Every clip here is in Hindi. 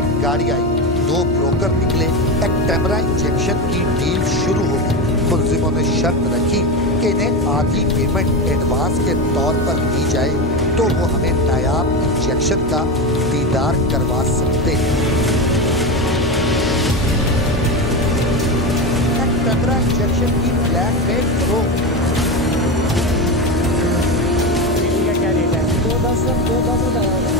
एक गाड़ी आई, 2 ब्रोकर निकले, एक टेमरा इंजेक्शन की डील शुरू हो गई। मुलजिमों ने शर्त रखी कि इन्हें आधी पेमेंट एडवांस के तौर पर दी जाए तो वो हमें नायाब इंजेक्शन का दीदार करवा सकते हैं। टेमरा इंजेक्शन की ब्लैक में फरोख्त क्या रेट है? 210 लगाया।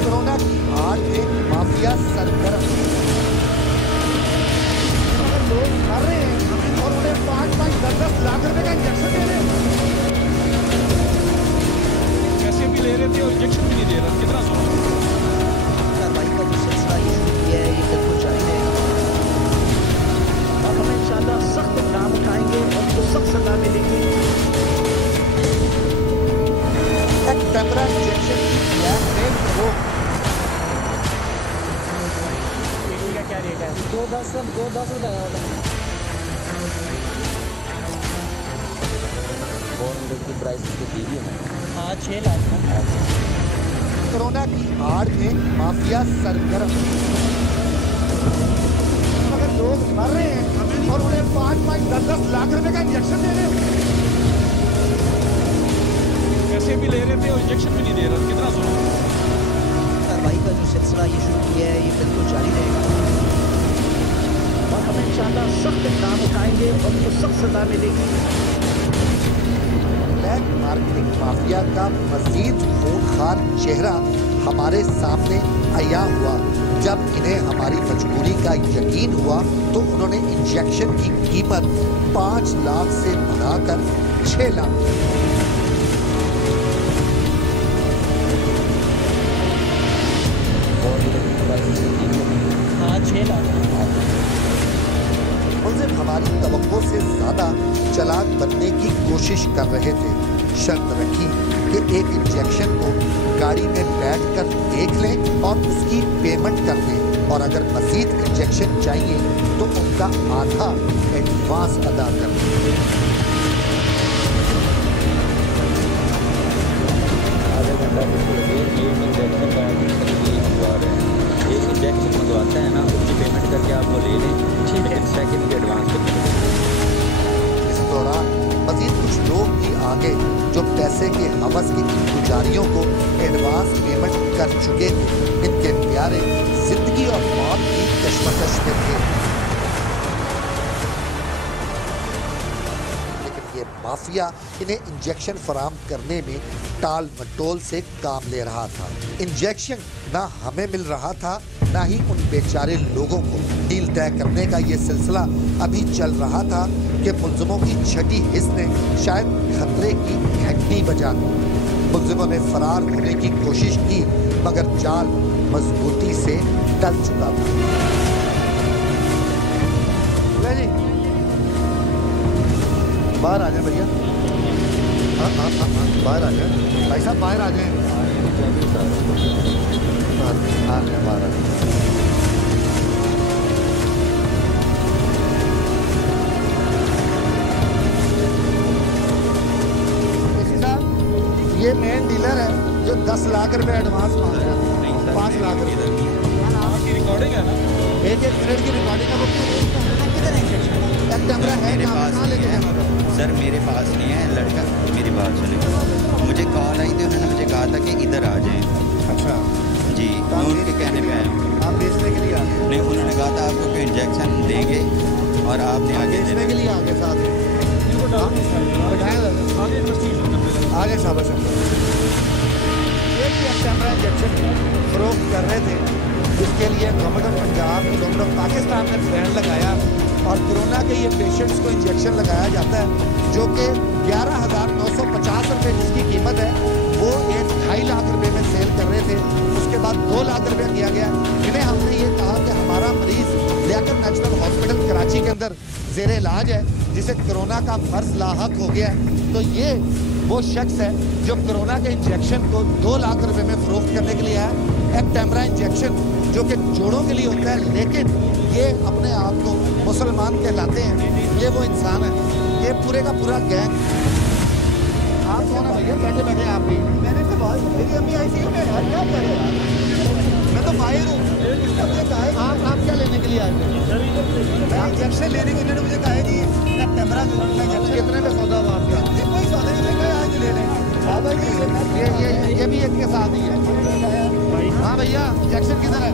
कोरोना की आड़ में माफिया सरगर्म, अगर लोग मर रहे हैं और उन्हें 5-5, 10-10 लाख रुपए का इंजेक्शन दे रहे हैं, पैसे भी ले रहे थे और इंजेक्शन भी नहीं दे रहे, कितना कार्रवाई का जो सिलसिला ये शुरू किया है ये बिल्कुल जारी रहेगा और हम इंशाल्लाह सख्त इक़दाम उठाएंगे और उनको सख्त सजा मिलेगी। टेमरा इंजेक्शन की ब्लैक में फरोख्त, क्या रेट है? 210 लगाया। की प्राइस दी है। हाँ 6 लाख। कोरोना की आड़ में माफिया सरगर्म, अगर लोग मर रहे हैं और उन्हें 5-5, 10-10 लाख रुपए का इंजेक्शन दे रहे हैं, पैसे भी ले रहे थे और इंजेक्शन भी नहीं दे रहे, कितना कार्रवाई का जो सिलसिला ये शुरू किया है ये बिल्कुल जारी रहेगा और हम इंशाल्लाह सख्त इक़दाम उठाएंगे और उनको सख्त सजा मिलेगी। ब्लैक मार्केटिंग माफिया का मजीद खूंखार चेहरा हमारे सामने आया हुआ जब इन्हें हमारी मजबूरी का यकीन हुआ तो उन्होंने इंजेक्शन की कीमत 5 लाख से बढ़ाकर 6 लाख। हाँ 6 लाख। मुलजिम हमारी तवक्को से ज्यादा चालाक बनने की कोशिश कर रहे थे। शर्त रखी कि एक इंजेक्शन को गाड़ी में बैठकर देख लें और उसकी पेमेंट कर दें और अगर मजीद इंजेक्शन चाहिए तो उनका आधा एडवांस अदा कर दें। एक इंजेक्शन मंगवाते हैं ना उसकी पेमेंट करके आप वो ले लें, ठीक है। सेकंड की एडवांस कर। इस दौरान मजीद कुछ लोग भी आगे जो पैसे के हवस की पुजारियों को एडवांस पेमेंट कर चुके थे। इनके प्यारे जिंदगी और मौत की कश्मकश में थे, लेकिन ये माफिया इन्हें इंजेक्शन फराहम करने में टाल मटोल से काम ले रहा था। इंजेक्शन ना हमें मिल रहा था ना ही उन बेचारे लोगों को। डील तय करने का ये सिलसिला अभी चल रहा था कि मुलजिमों की छठी हिस्स ने शायद खतरे की घंटी बजा दी। मुलजिमों ने फरार होने की कोशिश की मगर जाल मजबूती से टल चुका था। जी बाहर आ जाए भैया, हाँ बाहर आ जाए भाई साहब, बाहर आ जाए, बाहर आ जाए। ये मेन डीलर है जो 10 लाख रुपए एडवांस मांग रहा है, 5 लाख रुपए की रिकॉर्डिंग है ना, एक मिनट की रिकॉर्डिंग है। वो किधर है? एक कैमरा है कहाँ लेके जाना? सर मेरे पास नहीं है, लड़का मेरी बात सुने, मुझे कॉल आई थी, उन्होंने मुझे कहा था कि इधर आ जाएं। अच्छा जी मैं उनके कहने पे आया हूँ। आप बेचने के लिए आ गए? नहीं, उन्होंने कहा था आपको कोई इंजेक्शन देंगे और आपने आगे बेचने के लिए आ गए साथ में? आगे साहब एक कैमरा इंजेक्शन फरोख्त कर रहे थे, जिसके लिए government of Punjab, government of Pakistan ने बैन लगाया और कोरोना के ये पेशेंट्स को इंजेक्शन लगाया जाता है जो कि 11,950 रुपये जिसकी कीमत है वो 2.5 लाख रुपए में सेल कर रहे थे। उसके बाद 2 लाख रुपया दिया गया। इन्हें हमने ये कहा कि हमारा मरीज लियाकत नेशनल हॉस्पिटल कराची के अंदर जेर इलाज है जिसे कोरोना का मर्ज लाहक हो गया है, तो ये वो शख्स है जो कोरोना के इंजेक्शन को 2 लाख रुपए में फरोख्त करने के लिए आया। एक टेमरा इंजेक्शन जो कि जोड़ों के लिए होता है, लेकिन ये अपने आप को मुसलमान कहलाते हैं, ये वो इंसान है ये पूरे का पूरा गैंग। आप कौन है भैया? बैठे बैठे आप भी। मैंने से बात, मेरी अम्मी आईसीयू में है, क्या कर रहे हैं? मैं तो बाहर हूँ। मुझे कहा है आप क्या लेने के लिए आए थे? मैं इंजेक्शन लेने के लिए, मुझे कहा है जी कैमरा इंजेक्शन कितने में सौदा हुआ आपका? ये कोई सौदा नहीं, मैं कहा आज ले लें। हाँ भाई ये भी एक के साथ ही है। हाँ भैया, इंजेक्शन किधर है?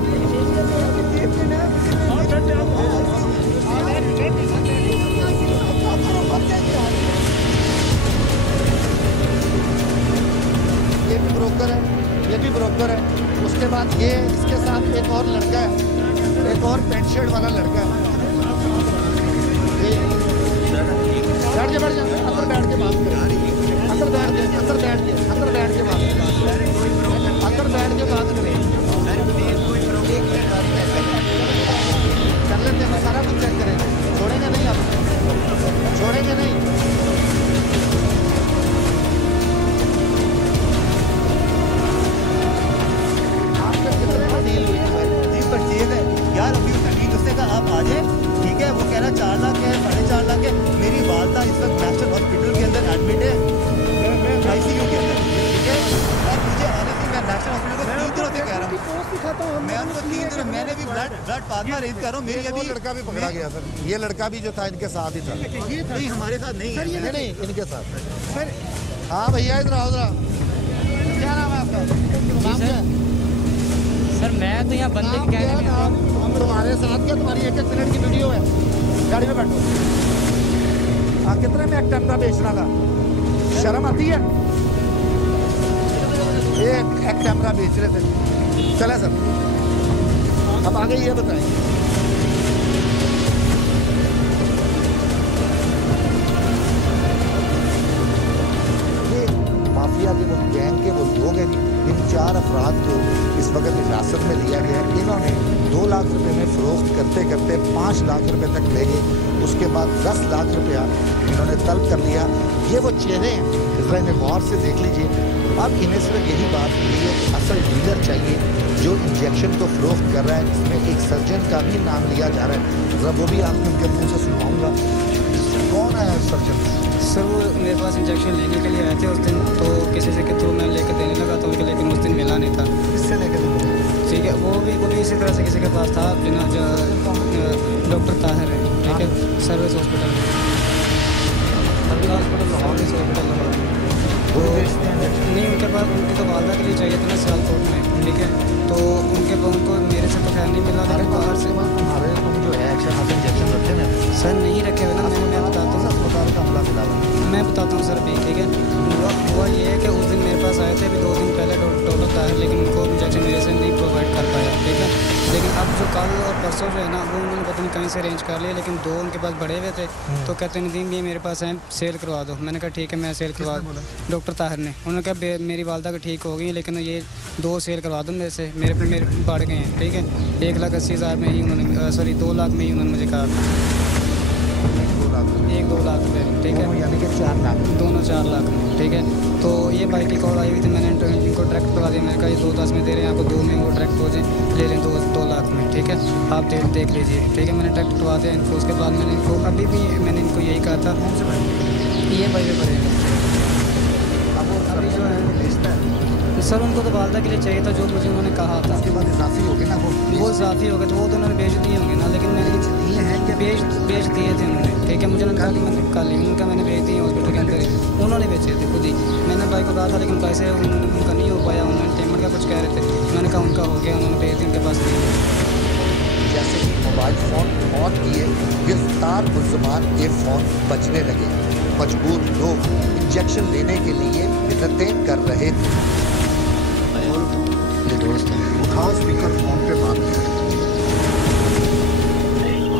ये भी ब्रोकर है, ये भी ब्रोकर है। उसके बाद ये इसके साथ एक और लड़का है, एक और पेंट शर्ट वाला लड़का है। बैठ जा, अंदर बैठ के बात करें। अंदर बैठ के बात करें। अंदर बैठ के बात करें। कर लेते हैं, सारा कुछ चेक करेंगे। छोड़ेंगे नहीं, आप छोड़ेंगे नहीं। आपका कितने में डील हुई थी भाई? जी परचेज है यार, अभी ठीक उसने कहा आप आ जाए, ठीक है। वो कह रहा 4 लाख है, 4.5 लाख है। मेरी वालदा इस वक्त नेशनल हॉस्पिटल के अंदर एडमिट है, आईसीयू के अंदर, ठीक है। और मुझे ऑनेस्टली मैं नेशनल हॉस्पिटल को 3 दिनों से कह रहा हूँ, मैं उनको 3 दिनों, मैंने भी ब्लड प्लाज्मा रेज कर रहा हूँ। मेरी वो अभी लड़का भी पकड़ा गया सर। ये लड़का भी जो था इनके साथ ही था। ये नहीं हमारे साथ नहीं है। नहीं, इनके साथ सर। हाँ भैया, इधर आओ जरा। क्या नाम है आपका? नाम क्या है? सर मैं तो यहाँ बंदे नाम क्या क्या है? नाम तुम्हारे साथ क्या? तुम्हारी 1-1 मिनट की वीडियो है। गाड़ी में बैठो। कितने में एक कैमरा बेचना था? शर्म आती है? एक कैमरा बेच रहे थे। चले सर, अब आगे ये बताएं। ये माफिया के वो गैंग के वो लोग हैं, इन 4 अफराद को इस वक्त हिरासत में लिया गया है। इन्होंने 2 लाख रुपए में फरोख्त करते करते 5 लाख रुपए तक ले गए। उसके बाद 10 लाख रुपया इन्होंने तलब कर लिया। ये वो चेहरे हैं, इन्हें गौर से देख लीजिए। अब इन्हें सिर्फ यही बात है, असल डीलर चाहिए जो इंजेक्शन को फरोख्त कर रहा है। इसमें एक सर्जन का भी नाम लिया जा रहा है, जरा वो भी आपको उनके मुँह से सुनवाऊँगा। कौन है सर्जन? सर वो मेरे पास इंजेक्शन लेने के लिए आए थे उस दिन, तो किसी से के थ्रू मैं लेकर देने लगा था उनके, लेकिन उस दिन मिला नहीं था। किससे लेकर? ठीक है, वो भी इसी तरह से किसी के पास था, बिना डॉक्टर ताहिर है, ठीक है, सर्विस हॉस्पिटल में। सर्विस हॉस्पिटल नहीं, उनके पास उनकी तो वालदा के लिए चाहिए था ना सियालकोट में, ठीक है। तो उनको मेरे से तो खैर नहीं मिला, लेकिन बाहर से तुम्हारे तुम जो है इंजेक्शन रखे ना सर नहीं रखे हुए ना। मैं बताता हूँ, अस्पताल का हमला मिला हुआ। मैं बताता हूँ सर अभी, ठीक है। हुआ ये है कि उस दिन मेरे पास आए थे अभी 2 दिन पहले डॉक्टर ताहिर, लेकिन उनको इंजेक्शन मेरे से नहीं प्रोवाइड कर पाया, ठीक है। लेकिन अब जो कल और परसों जो है ना, वो उन्होंने पता नहीं कहीं से अरेंज कर लिया, लेकिन 2 उनके पास बढ़े हुए थे। तो कहते हैं नदीम ये मेरे पास हैं, सेल करवा दो। मैंने कहा ठीक है, मैं सेल करवा दूँ। डॉक्टर ताहिर ने, उन्होंने कहा मेरी वालदा का ठीक हो गई, लेकिन ये 2 सेल करवा दूँ मेरे से, मेरे बढ़ गए हैं, ठीक है। 1,80,000 में ही उन्होंने 2 लाख में ही उन्होंने मुझे कहा 1-2 लाख रुपये, ठीक है, यानी कि 4 लाख, दोनों 4 लाख में, ठीक है। तो ये भाई की कॉल आई हुई थी, मैंने इनको डायरेक्ट करवा दिया। मैंने कहा ये 2-10 में दे रहे हैं आपको, 2 में वो डायरेक्ट हो जाए, ले लें 2 लाख में, ठीक है। आप देख लीजिए, ठीक है। मैंने डायरेक्ट करवा दिया इनको। उसके बाद मैंने इनको अभी भी मैंने इनको यही कहा था, ये भाई में पड़ेगा। अभी जो है सर उनको तो वालदा के लिए चाहिए था, जो मुझे उन्होंने कहा था। उसके बाद इजाफी हो गए ना, वो इजाफी हो गए, तो वो तो उन्होंने बेच दिए होंगे ना, लेकिन मैंने दिए हैं कि बेच दिए थे उन्होंने, ठीक है। मुझे कहा कि मैंने कल ही उनका मैंने भेज दिए हॉस्पिटल के अंदर ही, उन्होंने बेचे थे खुद ही। मैंने भाई को कहा था, लेकिन पैसे उनका नहीं हो पाया, उन्होंने पेमेंट का कुछ कह रहे थे। मैंने कहा उनका हो गया, उन्होंने भेज दिया, उनके पास नहीं। जैसे कि मोबाइल फ़ोन ऑन किए, गिरफ्तार मुल्ज़मान के फ़ोन बजने लगे। मजबूर लोग इंजेक्शन लेने के लिए मिन्नतें कर रहे थे। ये दोस्त है, उठाओ स्पीकर फोन पे बात करें।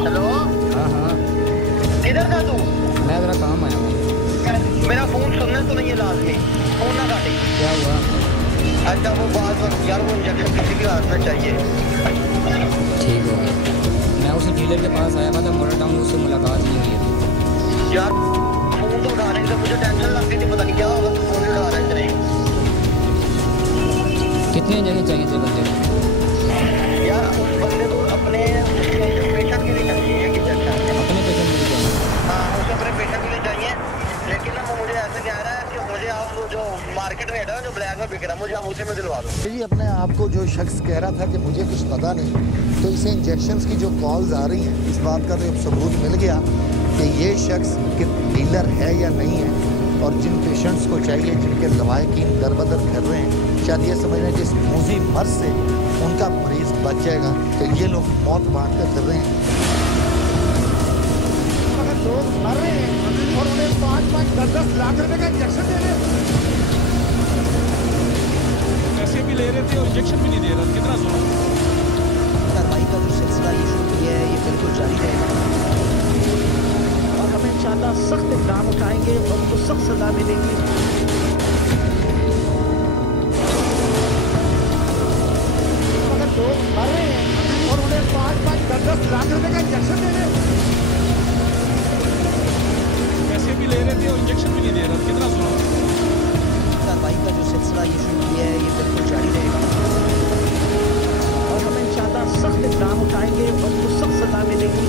हेलो, हाँ किधर था तू? मैं ज़रा काम आया हूँ। मेरा फोन सुनने तो नहीं है, लाजमी फोन ना काटे। क्या हुआ? अच्छा वो बात यार, वो इंजेक्शन किसी भी हाथ में चाहिए। ठीक हो गया। मैं उस डीलर के पास आया था मोटर टाउन, उससे मुलाकात नहीं हुई है। यार फोन तो उठाने से मुझे टेंशन लग गई थी, पता नहीं क्या होगा, तो फोन उठा रहे थे। कितने इंजेक्शन चाहिए थे बंदे को? यार उस बंदे को अपने पेशेंट के लिए चाहिए कि इंजेक्शन। अपने पेशेंट के लिए चाहिए? हाँ, उसे अपने पेशेंट के लिए चाहिए जो मार्केट में है जो ब्लैक में बिक रहा है, मुझे आप उसी में दिलवा दो जी। अपने आप को जो शख्स कह रहा था कि मुझे कुछ पता नहीं, तो इसे इंजेक्शंस की जो कॉल्स आ रही हैं, इस बात का तो अब सबूत मिल गया कि ये शख्स कि डीलर है या नहीं है। और जिन पेशेंट्स को चाहिए, जिनके लवाहिकीन दरबदर कर रहे हैं, शायद ये समझ रहे हैं कि इस मूजी मर्ज से उनका मरीज बच जाएगा, तो ये लोग मौत बांट कर कर रहे हैं। अगर लोग मर रहे हैं और उन्हें 5-5, 10-10 लाख रुपए का इंजेक्शन दे रहे हैं, पैसे भी ले रहे थे और इंजेक्शन भी नहीं दे रहा, कितना जुल्म। कार्रवाई का जो सिलसिला ये शुरू किया है, ये बिल्कुल जारी रहेगा और हम इंशाअल्लाह सख्त इक़दाम उठाएंगे और उनको सख्त सजा मिलेगी। अगर लोग मर रहे हैं और उन्हें 5-5, 10-10 लाख रुपए का इंजेक्शन दे रहे हैं, पैसे भी ले रहे थे और इंजेक्शन भी नहीं दे रहा, कितना जुल्म। कार्रवाई का जो सिलसिला ये शुरू किया है, ये बिल्कुल जारी रहेगा और हम इंशाअल्लाह सख्त इक़दाम उठाएंगे और उनको सख्त सजा मिलेगी।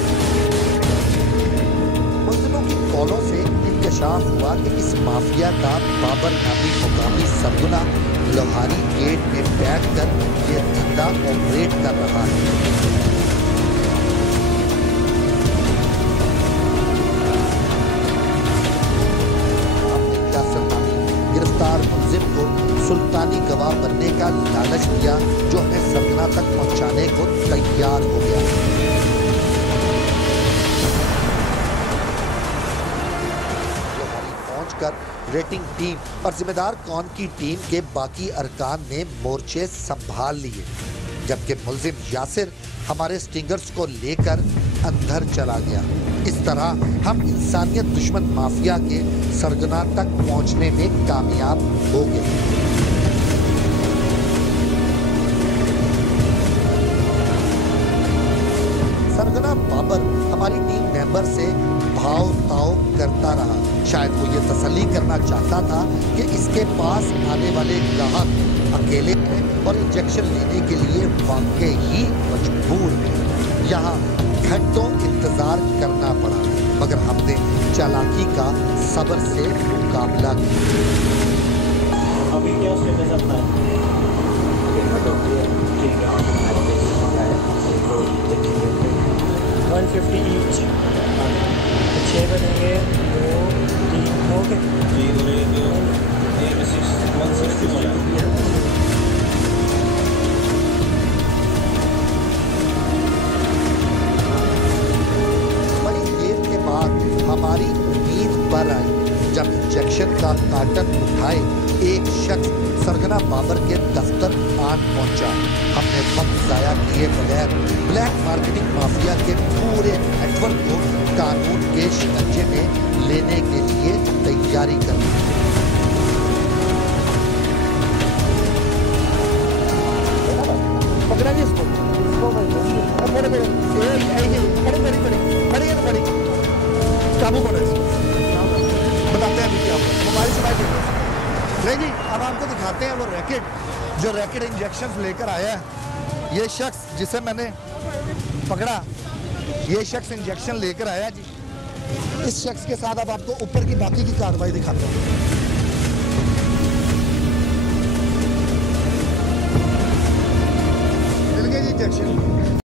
मुल्ज़िमों की कॉलों से इंकशाफ हुआ कि इस माफिया का बाबर नामी मुकामी सरगना लोहारी गेट में बैठकर ये धंधा ऑपरेट कर रहा है। हमने यासिर नामी गिरफ्तार मुल्ज़िम को सुल्तानी गवाह बनने का लालच दिया, जो हमें सरगना तक पहुंचाने को तैयार हो गया। कर रेटिंग टीम और जिम्मेदार कौन की टीम के बाकी अरकान ने मोर्चे संभाल लिए, जबकि मुल्जिम यासिर हमारे स्टिंगर्स को लेकर अंदर चला गया। इस तरह हम इंसानियत दुश्मन माफिया के सरगना तक पहुंचने में कामयाब हो गए। सरगना बाबर हमारी टीम मेंबर से भाव ताव करता रहा। शायद वो ये तसल्ली करना चाहता था कि इसके पास आने वाले ग्राहक अकेले हैं और इंजेक्शन लेने के लिए वाकई ही मजबूर हैं। यहाँ घंटों इंतजार करना पड़ा, मगर हमने चालाकी का सब्र से मुकाबला किया। अभी क्या स्टेटस अपना है? ठीक है, 150 ईच 6 बनेंगे, 2 3 हो गए। बड़ी देर के बाद हमारी उम्मीद पर आई, जब इंजेक्शन का कार्टन उठाए एक शख्स सरगना बाबर के दफ्तर आन पहुंचा। हमने वक्त ज़ाया किए बगैर ब्लैक मार्केटिंग माफिया के पूरे नेटवर्क को कानून के शिकंजे में लेने के लिए तैयारी कर ली। पकड़ा जी इसको, काबू करो इसको, बताते हैं अभी क्या होगा। मोबाइल से बात नहीं जी, अब आपको दिखाते हैं वो रैकेट जो रैकेट इंजेक्शन लेकर आया है। ये शख्स जिसे मैंने पकड़ा, ये शख्स इंजेक्शन लेकर आया जी। इस शख्स के साथ अब आपको ऊपर की बाकी की कार्रवाई दिखाता हूँ। मिल गए जी इंजेक्शन।